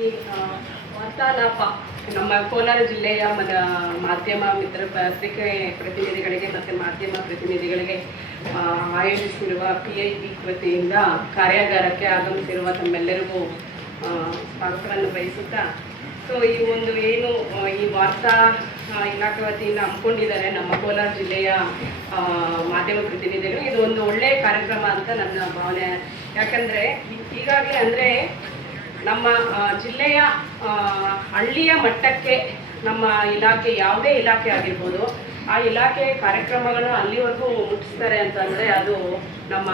ಈ ವಾರ್ತಾಲಾಪ ನಮ್ಮ ಕೋಲಾರ ಜಿಲ್ಲೆಯ ಮಾಧ್ಯಮ ಮಿತ್ರ ಪತ್ರಿಕೆ ಪ್ರತಿನಿಧಿಗಳಿಗೆ ಮತ್ತು ಮಾಧ್ಯಮ ಪ್ರತಿನಿಧಿಗಳಿಗೆ ಆಯೋಜಿಸಿರುವ PIB ವತಿಯಿಂದ ಕಾರ್ಯಾಗಾರಕ್ಕೆ ಆಗಮಿಸಿರುವ ತಮ್ಮೆಲ್ಲರಿಗೂ ಸ್ವಾಗತವನ್ನು ಬಯಸುತ್ತಾ, ಸೊ ಈ ಒಂದು ಏನು ಈ ವಾರ್ತಾ ಇಲಾಖೆ ವತಿಯಿಂದ ಹಮ್ಮಿಕೊಂಡಿದ್ದಾರೆ ನಮ್ಮ ಕೋಲಾರ ಜಿಲ್ಲೆಯ ಮಾಧ್ಯಮ ಪ್ರತಿನಿಧಿಗಳು, ಇದು ಒಂದು ಒಳ್ಳೆಯ ಕಾರ್ಯಕ್ರಮ ಅಂತ ನನ್ನ ಭಾವನೆ. ಯಾಕಂದರೆ ಹೀಗಾಗಿ ಅಂದರೆ ನಮ್ಮ ಜಿಲ್ಲೆಯ ಹಳ್ಳಿಯ ಮಟ್ಟಕ್ಕೆ ನಮ್ಮ ಇಲಾಖೆ, ಯಾವುದೇ ಇಲಾಖೆ ಆಗಿರ್ಬೋದು, ಆ ಇಲಾಖೆ ಕಾರ್ಯಕ್ರಮಗಳನ್ನು ಅಲ್ಲಿವರೆಗೂ ಮುಟ್ಟಿಸ್ತಾರೆ ಅಂತಂದರೆ ಅದು ನಮ್ಮ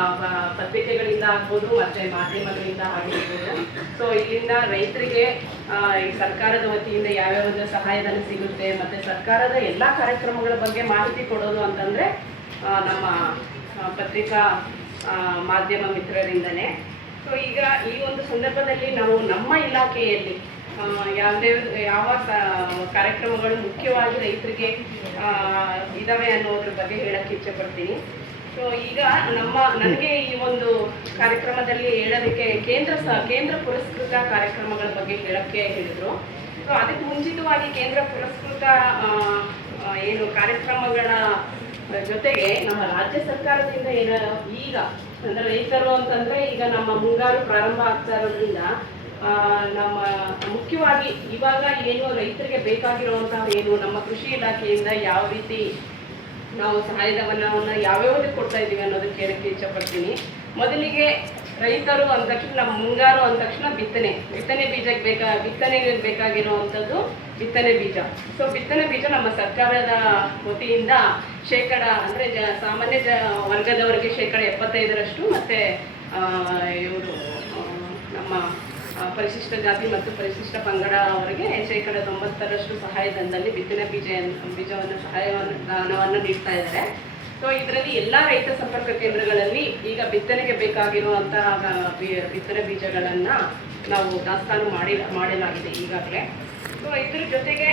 ಪತ್ರಿಕೆಗಳಿಂದ ಆಗ್ಬೋದು ಮತ್ತು ಮಾಧ್ಯಮಗಳಿಂದ ಆಗಿರ್ಬೋದು. ಸೊ ಇಲ್ಲಿಂದ ರೈತರಿಗೆ ಈ ಸರ್ಕಾರದ ವತಿಯಿಂದ ಯಾವ್ಯಾವ ಸಹಾಯಧನ ಸಿಗುತ್ತೆ ಮತ್ತು ಸರ್ಕಾರದ ಎಲ್ಲ ಕಾರ್ಯಕ್ರಮಗಳ ಬಗ್ಗೆ ಮಾಹಿತಿ ಕೊಡೋದು ಅಂತಂದರೆ ನಮ್ಮ ಪತ್ರಿಕಾ ಮಾಧ್ಯಮ ಮಿತ್ರರಿಂದನೇ. ಸೊ ಈಗ ಈ ಒಂದು ಸಂದರ್ಭದಲ್ಲಿ ನಾವು ನಮ್ಮ ಇಲಾಖೆಯಲ್ಲಿ ಯಾವ ಕಾರ್ಯಕ್ರಮಗಳು ಮುಖ್ಯವಾಗಿ ರೈತರಿಗೆ ಇದ್ದಾವೆ ಅನ್ನೋದ್ರ ಬಗ್ಗೆ ಹೇಳಕ್ಕೆ ಇಚ್ಛೆಪಡ್ತೀನಿ. ಸೊ ಈಗ ನನಗೆ ಈ ಒಂದು ಕಾರ್ಯಕ್ರಮದಲ್ಲಿ ಹೇಳೋದಕ್ಕೆ ಕೇಂದ್ರ ಪುರಸ್ಕೃತ ಕಾರ್ಯಕ್ರಮಗಳ ಬಗ್ಗೆ ಹೇಳಕ್ಕೆ ಹೇಳಿದರು. ಸೊ ಅದಕ್ಕೆ ಮುಂಚಿತವಾಗಿ ಕೇಂದ್ರ ಪುರಸ್ಕೃತ ಏನು ಕಾರ್ಯಕ್ರಮಗಳ ಜೊತೆಗೆ ನಮ್ಮ ರಾಜ್ಯ ಸರ್ಕಾರದಿಂದ ಈಗ ಅಂದರೆ ರೈತರು ಅಂತಂದರೆ ಈಗ ನಮ್ಮ ಮುಂಗಾರು ಪ್ರಾರಂಭ ಆಗ್ತಾ ಇರೋದ್ರಿಂದ ನಮ್ಮ ಮುಖ್ಯವಾಗಿ ಇವಾಗ ಏನು ರೈತರಿಗೆ ಬೇಕಾಗಿರುವಂತಹ ಏನು ನಮ್ಮ ಕೃಷಿ ಇಲಾಖೆಯಿಂದ ಯಾವ ರೀತಿ ನಾವು ಸಹಾಯಧನವನ್ನು ಯಾವ್ಯಾವುದಕ್ಕೆ ಕೊಡ್ತಾ ಇದ್ದೀವಿ ಅನ್ನೋದಕ್ಕೆ ಹೇಳಕ್ಕೆ ಇಚ್ಛಪಡ್ತೀನಿ. ಮೊದಲಿಗೆ ರೈತರು ಅಂದ ತಕ್ಷಣ ನಮ್ಮ ಮುಂಗಾರು ಅಂದ ತಕ್ಷಣ ಬಿತ್ತನೆ ಬೀಜಕ್ಕೆ ಬಿತ್ತನೆಗೆ ಬೇಕಾಗಿರುವಂಥದ್ದು ಬಿತ್ತನೆ ಬೀಜ. ಸೊ ಬಿತ್ತನೆ ಬೀಜ ನಮ್ಮ ಸರ್ಕಾರದ ವತಿಯಿಂದ ಶೇಕಡ ಅಂದರೆ ಸಾಮಾನ್ಯ ವರ್ಗದವರಿಗೆ ಶೇಕಡ 75% ಮತ್ತು ಇವರು ನಮ್ಮ ಪರಿಶಿಷ್ಟ ಜಾತಿ ಮತ್ತು ಪರಿಶಿಷ್ಟ ಪಂಗಡ ಅವರಿಗೆ ಶೇಕಡ 90% ಸಹಾಯಧನದಲ್ಲಿ ಬಿತ್ತನೆ ಸಹಾಯಧನವನ್ನು ನೀಡ್ತಾ ಇದ್ದಾರೆ. ಸೊ ಇದರಲ್ಲಿ ಎಲ್ಲ ರೈತ ಸಂಪರ್ಕ ಕೇಂದ್ರಗಳಲ್ಲಿ ಈಗ ಬಿತ್ತನೆಗೆ ಬೇಕಾಗಿರುವಂತಹ ಬಿತ್ತನೆ ಬೀಜಗಳನ್ನು ನಾವು ದಾಸ್ತಾನು ಮಾಡಲಾಗಿದೆ ಈಗಾಗಲೇ. ಸೊ ಇದ್ರ ಜೊತೆಗೆ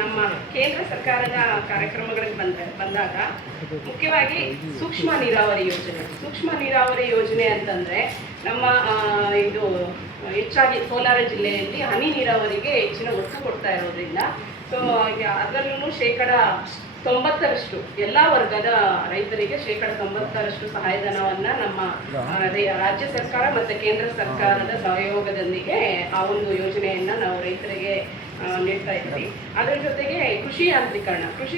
ನಮ್ಮ ಕೇಂದ್ರ ಸರ್ಕಾರದ ಕಾರ್ಯಕ್ರಮಗಳಿಗೆ ಬಂದಾಗ ಮುಖ್ಯವಾಗಿ ಸೂಕ್ಷ್ಮ ನೀರಾವರಿ ಯೋಜನೆ ಅಂತಂದರೆ ನಮ್ಮ ಇದು ಹೆಚ್ಚಾಗಿ ಕೋಲಾರ ಜಿಲ್ಲೆಯಲ್ಲಿ ಹನಿ ನೀರಾವರಿಗೆ ಹೆಚ್ಚಿನ ಒತ್ತು ಕೊಡ್ತಾ ಇರೋದ್ರಿಂದ ಸೊ ಅದರಲ್ಲೂ ಶೇಕಡ 90% ಎಲ್ಲ ವರ್ಗದ ರೈತರಿಗೆ ಶೇಕಡ 90% ಸಹಾಯಧನವನ್ನು ನಮ್ಮ ರಾಜ್ಯ ಸರ್ಕಾರ ಮತ್ತು ಕೇಂದ್ರ ಸರ್ಕಾರದ ಸಹಯೋಗದೊಂದಿಗೆ ಆ ಒಂದು ಯೋಜನೆಯನ್ನು ನಾವು ರೈತರಿಗೆ ನೀಡ್ತಾ ಇದ್ದೀವಿ. ಅದರ ಜೊತೆಗೆ ಕೃಷಿ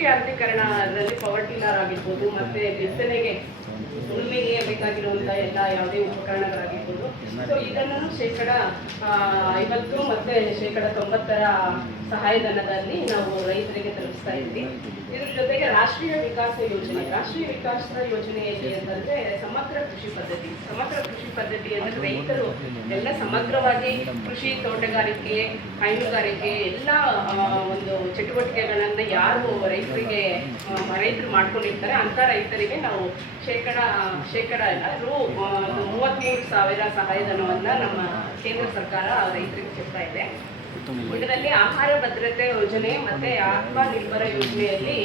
ಯಾಂತ್ರೀಕರಣದಲ್ಲಿ ಪವರ್ ಟಿಲ್ಲರ್ ಆಗಿರ್ಬೋದು ಮತ್ತು ಬಿತ್ತನೆಗೆ ಉಳುಮೆಗೆ ಬೇಕಾಗಿರುವಂಥ ಎಲ್ಲ ಯಾವುದೇ ಉಪಕರಣಗಳಾಗಿರ್ಬೋದು. ಸೊ ಇದನ್ನು ಶೇಕಡ 50 ಮತ್ತು ಶೇಕಡ 90 ಸಹಾಯಧನದಲ್ಲಿ ನಾವು ರೈತರಿಗೆ ತಲುಪಿಸ್ತಾ ಇದ್ವಿ. ಇದ್ರ ಜೊತೆಗೆ ರಾಷ್ಟ್ರೀಯ ವಿಕಾಸ ಯೋಜನೆಯಲ್ಲಿ ಅಂತಂದರೆ ಸಮಗ್ರ ಕೃಷಿ ಪದ್ಧತಿ ಅಂದರೆ ರೈತರು ಎಲ್ಲ ಸಮಗ್ರವಾಗಿ ಕೃಷಿ, ತೋಟಗಾರಿಕೆ, ಹೈನುಗಾರಿಕೆ ಎಲ್ಲ ಒಂದು ಚಟುವಟಿಕೆಗಳನ್ನು ಯಾರು ರೈತರು ಮಾಡ್ಕೊಂಡಿರ್ತಾರೆ ಅಂಥ ರೈತರಿಗೆ ನಾವು ಶೇಕಡ 33,000 ಸಹಾಯಧನವನ್ನು ನಮ್ಮ ಕೇಂದ್ರ ಸರ್ಕಾರ ರೈತರಿಗೆ ಕೊಡ್ತಾ ಇದೆ. ಇದರಲ್ಲಿ ಆಹಾರ ಭದ್ರತೆ ಯೋಜನೆ ಮತ್ತು ಆತ್ಮನಿರ್ಭರ ಯೋಜನೆಯಲ್ಲಿ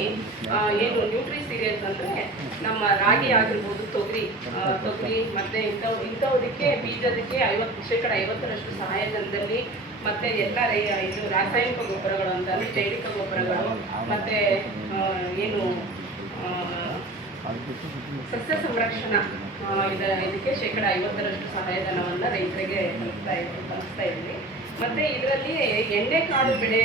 ಏನು ನ್ಯೂಟ್ರಿ ಸೀರಿಯಲ್ಸ್ ಅಂದರೆ ನಮ್ಮ ರಾಗಿ ಆಗಿರ್ಬೋದು, ತೊಗರಿ ಮತ್ತು ಇಂಥವುದಕ್ಕೆ ಬೀಜದಕ್ಕೆ ಶೇಕಡ 50% ಸಹಾಯಧನದಲ್ಲಿ ಮತ್ತು ಎಲ್ಲ ಇದು ರಾಸಾಯನಿಕ ಗೊಬ್ಬರಗಳು ಅಂತಂದರೆ ಜೈವಿಕ ಗೊಬ್ಬರಗಳು ಮತ್ತು ಏನು ಸಸ್ಯ ಸಂರಕ್ಷಣಾ ಇದಕ್ಕೆ ಶೇಕಡ 50% ಸಹಾಯಧನವನ್ನು ರೈತರಿಗೆ ತಲುಪಿಸ್ತಾ ಇದ್ವಿ. ಮತ್ತು ಇದರಲ್ಲಿ ಎಣ್ಣೆಕಾಳು ಬೆಳೆ